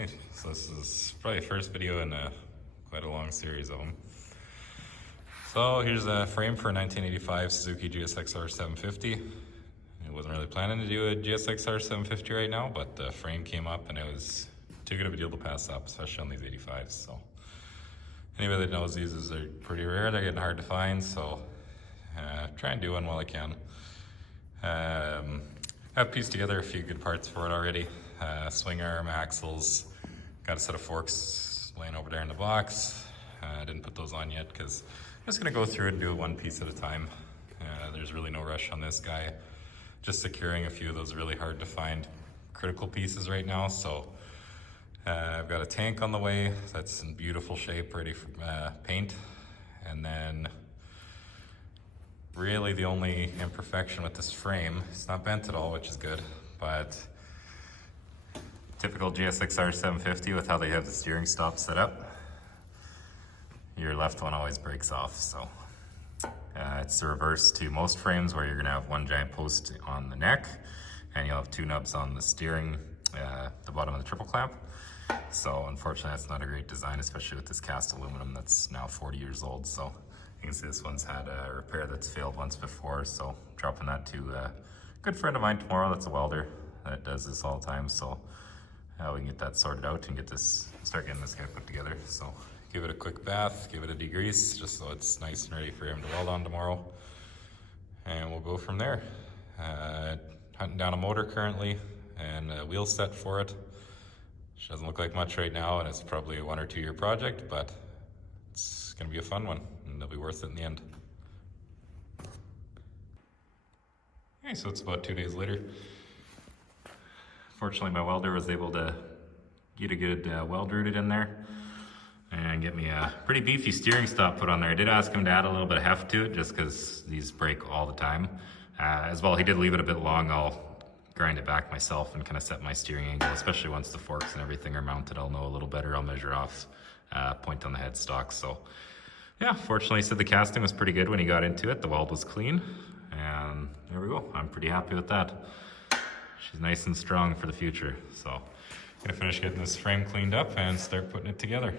Alright, so this is probably the first video in quite a long series of them. So here's a frame for a 1985 Suzuki GSXR750. I wasn't really planning to do a GSXR750 right now, but the frame came up and it was too good of a deal to pass up, especially on these 85s. So anybody that knows these are pretty rare, they're getting hard to find, so try and do one while I can. I've pieced together a few good parts for it already. Swing arm, axles, got a set of forks laying over there in the box. I didn't put those on yet because I'm just gonna go through it and do it one piece at a time. There's really no rush on this guy. Just securing a few of those really hard to find critical pieces right now. So I've got a tank on the way that's in beautiful shape, ready for paint. And then really the only imperfection with this frame, it's not bent at all, which is good, but typical GSXR 750 with how they have the steering stop set up, your left one always breaks off. So it's the reverse to most frames where you're gonna have one giant post on the neck and you'll have two nubs on the steering, the bottom of the triple clamp. So unfortunately that's not a great design, especially with this cast aluminum that's now 40 years old. So you can see this one's had a repair that's failed once before, so dropping that to a good friend of mine tomorrow that's a welder that does this all the time. So we can get that sorted out and start getting this guy put together. So give it a quick bath, give it a degrease, just so it's nice and ready for him to weld on tomorrow. And we'll go from there. Hunting down a motor currently and a wheel set for it. Which doesn't look like much right now, and it's probably a 1 or 2 year project, but it's gonna be a fun one and it'll be worth it in the end. Okay, so it's about 2 days later. Fortunately, my welder was able to get a good weld rooted in there and get me a pretty beefy steering stop put on there. I did ask him to add a little bit of heft to it just because these break all the time. As well, he did leave it a bit long. I'll grind it back myself and kind of set my steering angle, especially once the forks and everything are mounted. I'll know a little better. I'll measure off, point on the headstock. So yeah, fortunately, he said the casting was pretty good when he got into it. The weld was clean, and there we go. I'm pretty happy with that. She's nice and strong for the future. So I'm gonna finish getting this frame cleaned up and start putting it together.